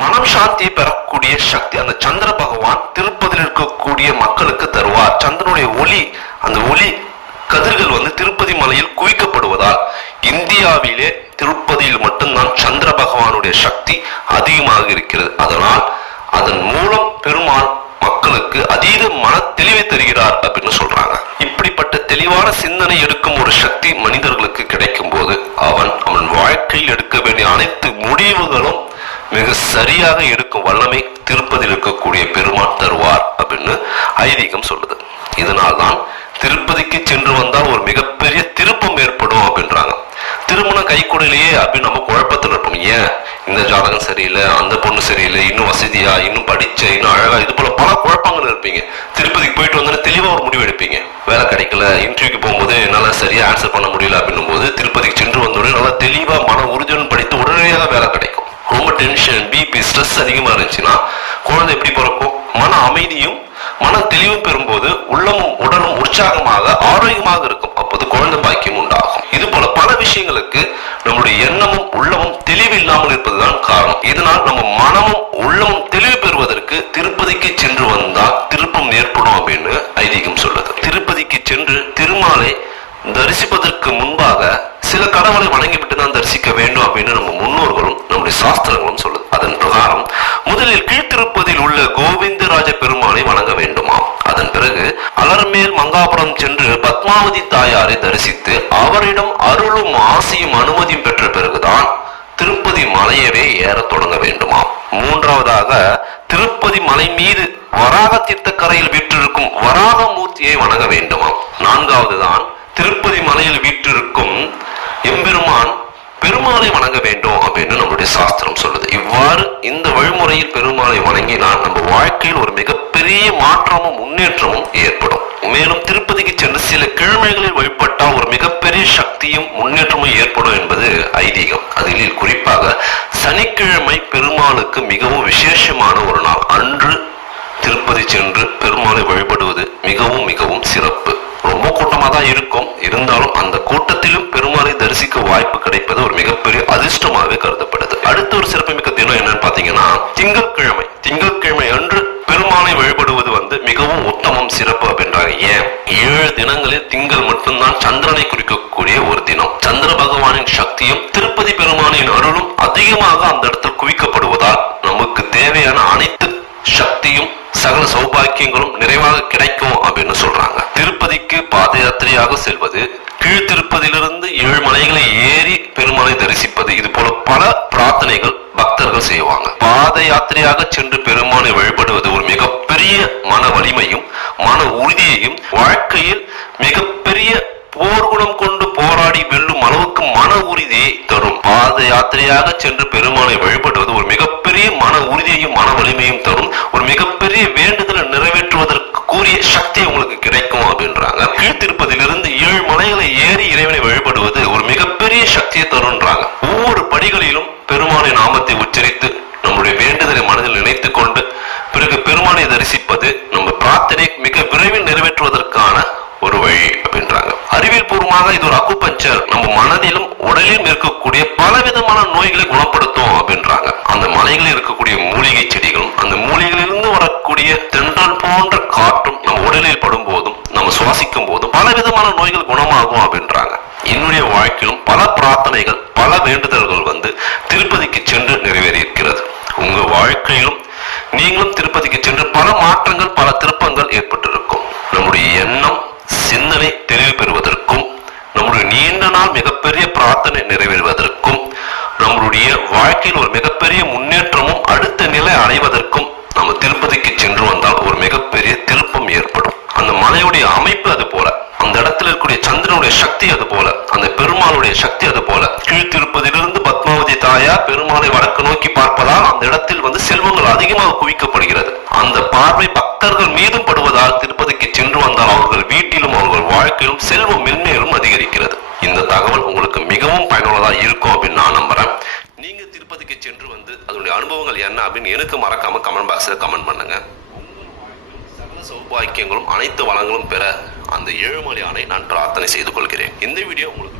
மனம் சாந்தியை பெறக்கூடிய சக்தி அந்த சந்திர பகவான் திருப்பதியில் இருக்கக்கூடிய மக்களுக்கு தருவார். சந்திரனுடைய ஒளி, அந்த ஒளி கதிர்கள் வந்து திருப்பதி மலையில் குவிக்கப்படுவதால் இந்தியாவிலே திருப்பதியில் மட்டும்தான் சந்திர பகவானுடைய சக்தி அதிகமாக இருக்கிறது. அதனால் அதன் மூலம் பெருமாள் மக்களுக்கு அதீத மன தெளிவை தருகிறார் அப்படின்னு சொல்றாங்க. இப்படிப்பட்ட தெளிவான சிந்தனை எடுக்கும் ஒரு சக்தி மனிதர்களுக்கு கிடைக்கும் போது அவன் வாழ்க்கையில் எடுக்க வேண்டிய அனைத்து முடிவுகளும் மிக சரியாக எடுக்கும் வல்லமை திருப்பதியில் இருக்கக்கூடிய பெருமாள் தருவார் அப்படின்னு ஐதீகம் சொல்லுது. இதனால்தான் திருப்பதிக்கு சென்று வந்தால் ஒரு மிகப்பெரிய திருப்பம் ஏற்படும் அப்படின்றாங்க. திருமணம் கைக்கூடலையே அப்படின்னு நம்ம குழப்பத்தில் இருப்போம். ஏன் இந்த ஜாதகம் சரியில்லை, அந்த பொண்ணு சரியில்லை, இன்னும் வசதியா, இன்னும் படிச்ச, இன்னும் அழகா, இது போல பல குழப்பங்கள் இருப்பீங்க. திருப்பதிக்கு போயிட்டு வந்தோன்னா தெளிவா ஒரு முடிவு எடுப்பீங்க. வேலை கிடைக்கல, இன்டர்வியூக்கு போகும்போது என்னால சரியா ஆன்சர் பண்ண முடியல அப்படின்னும் போது திருப்பதிக்கு சென்று வந்தோடனே நல்லா தெளிவா மன உறுதியுடன் படித்து உடனடியாக வேலை கிடைக்கும். ரொம்ப டென்ஷன், பிபி, ஸ்ட்ரெஸ் அதிகமா இருந்துச்சுன்னா குழந்தை எப்படி பிறக்கும்? மன அமைதியும் மன தெளிவும் பெறும்போது உள்ளமும் உடலும் உற்சாகமாக ஆரோக்கியமாக இருக்கும். அப்போது குழந்தை பாக்கியம் உண்டாகும். இது போல பல விஷயங்களுக்கு நம்முடைய எண்ணமும் உள்ளமும் தெளிவு இல்லாமல் இருப்பதுதான் காரணம். இதனால் நம்ம மனமும் உள்ளமும் தெளிவு பெறுவதற்கு திருப்பதிக்கு சென்று வந்தால் திருப்பம் ஏற்படும் அப்படின்னு ஐதீகம் சொல்லுது. திருப்பதிக்கு சென்று திருமாலை தரிசிப்பதற்கு முன்பாக சில கடவுளை வணங்கிவிட்டு தான் தரிசிக்க வேண்டும் அப்படின்னு நம்ம முன்னோர்களும் நம்முடைய சாஸ்திரங்களும் சொல்லுது. அதன் பிரகாரம் முதலில் கீழ்த்திருப்பதில் உள்ள கோவிந்தராஜ பெருமானை வணங்க வேண்டுமாம். அதன் பிறகு அலர்மேல் மங்காபுரம் சென்று பத்மாவதி தாயாரை தரிசித்து அவரிடம் அருளும் ஆசையும் அனுமதியும் பெற்ற பிறகுதான் திருப்பதி மலையவே ஏற தொடங்க வேண்டுமாம். மூன்றாவதாக திருப்பதி மலை மீது வராக தீர்த்த கரையில் வீற்றிருக்கும் வராக மூர்த்தியை வணங்க வேண்டுமாம். நான்காவதுதான் திருப்பதி மலையில் வீற்றிருக்கும் எம்பெருமான் பெருமாளை வணங்க வேண்டும் அப்படின்னு நம்முடைய சாஸ்திரம் சொல்லுது. இவ்வாறு இந்த வழிமுறையில் பெருமாளை வணங்கினால் நம்ம வாழ்க்கையில் ஒரு மிகப்பெரிய மாற்றமும் முன்னேற்றமும் ஏற்படும். மேலும் திருப்பதிக்கு சென்று சில கிழமைகளில் வழிபட்டால் ஒரு மிகப்பெரிய சக்தியும் முன்னேற்றமும் ஏற்படும் என்பது ஐதீகம். அதில் குறிப்பாக சனிக்கிழமை பெருமாளுக்கு மிகவும் விசேஷமான ஒரு நாள். அன்று திருப்பதி சென்று பெருமாளை வழிபடுவது மிகவும் மிகவும் சிறப்பு. ரொம்ப கூட்டமா தான் இருக்கும். இருந்தாலும் அந்த கூட்டத்திலும் பெருமாளை தரிசிக்க வாய்ப்பு கிடைப்பது ஒரு மிகப்பெரிய அதிர்ஷ்டமாகவே கருதப்படுது. அடுத்த ஒரு சிறப்புமிக்க தினம் என்னன்னு பாத்தீங்கன்னா திங்கட்கிழமை. திங்கட்கிழமை அன்று பெருமாளை வழிபடுவது வந்து மிகவும் உத்தமம், சிறப்பு அப்படின்றாங்க. ஏன்? 7 தினங்களில் திங்கள் மட்டும்தான் சந்திரனை குறிக்கக்கூடிய ஒரு தினம். சந்திர பகவானின் சக்தியும் திருப்பதி பெருமானின் அருளும் அதிகமாக அந்த இடத்தில் குவிக்கப்படுவதால் நமக்கு தேவையான அனைத்து சக்தியும் சகல சௌபாக்கியங்களும் நிறைவாக கிடைக்கும் அப்படின்னு சொல்றாங்க. திருப்பதிக்கு பாத யாத்திரையாக செல்வது, கீழ் திருப்பதியிலிருந்து 7 மலைகளை ஏறி பெருமாளை தரிசிப்பது, இது போல பல பிரார்த்தனைகள் பக்தர்கள் செய்வாங்க. பாத யாத்திரையாக சென்று பெருமாளை வழிபடுவது ஒரு மிகப்பெரிய மன வலிமையும் மன உறுதியையும் வாழ்க்கையில் மிகப்பெரிய போர்க்குணம் கொண்டு போராடி வெல்லும் அளவுக்கு மன உறுதியை தரும். பாத யாத்திரையாக சென்று பெருமாளை வழிபடுவது ஒரு மிகப்பெரிய மன உறுதியையும் மன வலிமையும் தரும். ஒரு மிகப்பெரிய வேண்டுதலை நிறைவேற்றுவதற்கு கூறிய சக்தி உங்களுக்கு கிடைக்கும் அப்படின்றாங்க. கீழ்த்திருப்பதிலிருந்து 7 மலைகளை ஏறி இறைவனை வழிபடுவது ஒரு மிகப்பெரிய சக்தியை தருன்றாங்க. ஒவ்வொரு படிகளிலும் பெருமாளின் நாமத்தை உச்சரித்து நம்முடைய வேண்டுதலை மனதில் நினைத்துக் கொண்டு பிறகு பெருமாளை தரிசிப்பது நம்ம பிரார்த்தனை மிக விரைவில் நிறைவேற்றுவதற்கான ஒரு வழி அப்படின்றாங்க. அறிவியல் பூர்வமாக இது ஒரு அக்குபஞ்சர். நம்ம மனதிலும் உடலிலும் இருக்கக்கூடிய பலவிதமான நோய்களை குணப்படுத்தும் அப்படின்றாங்க. அந்த மலைகளில் இருக்கக்கூடிய மூலிகை செடிகளும் அந்த மூலிகைகளிலிருந்து வரக்கூடிய தென்றல் போன்ற காற்றும் நம்ம உடலில் படும் போதும் நம்ம சுவாசிக்கும் போதும் பலவிதமான நோய்கள் குணமாகும் அப்படின்றாங்க. என்னுடைய வாழ்க்கையிலும் பல பிரார்த்தனைகள் பல வேண்டுதல்கள் வந்து திருப்பதிக்கு சென்று நிறைவேறி இருக்கிறது. உங்க வாழ்க்கையிலும் நீங்களும் திருப்பதிக்கு சென்று பல மாற்றங்கள் பல திருப்பங்கள் ஏற்பட்டிருக்கும். நம்முடைய எண்ணம் சிந்தனை தெளிவு பெறுவதற்கும் நம்முடைய நீண்ட நாள் மிகப்பெரிய பிரார்த்தனை நிறைவேறுவதற்கும் நம்மளுடைய வாழ்க்கையில் ஒரு மிகப்பெரிய முன்னேற்றமும் அடுத்த நிலை அடைவதற்கும் நம்ம திருப்பதிக்கு சென்று வந்தால் ஒரு மிகப்பெரிய திருப்பம் ஏற்படும். அந்த மலையுடைய அமைப்பு அது போல, அந்த இடத்துல இருக்கக்கூடிய சந்திரனுடைய சக்தி அது போல, அந்த பெருமாளுடைய சக்தி அது போல. கீழ்த்திருப்பதிலிருந்து பத்மாவதி தாயார் பெருமாளை வடக்கு நோக்கி பார்ப்பதால் அந்த இடத்தில் வந்து செல்வங்கள் அதிகமாக குவிக்கப்படுகிறது. அந்த பார்வை பக்தர்கள் மீதும் படுவதால் திருப்பதிக்கு சென்று வந்தால் அவர்கள் வீட்டிலும் அவர்கள் வாழ்க்கையிலும் செல்வம் மென்மேலும் அதிகரிக்கிறது. இந்த தகவல் உங்களுக்கு மிகவும் பயனுள்ளதா இருக்கும் அப்படின்னு நான் நம்புறேன். நீங்க திருப்பதிக்கு சென்று வந்து அதனுடைய அனுபவங்கள் என்ன அப்படின்னு எனக்கு மறக்காம கமெண்ட் பாக்ஸ்ல கமெண்ட் பண்ணுங்க. சகல சௌபாக்கியங்களும் அனைத்து வளங்களும் பெற அந்த ஏழுமலையானை நான் பிரார்த்தனை செய்து கொள்கிறேன். இந்த வீடியோ உங்களுக்கு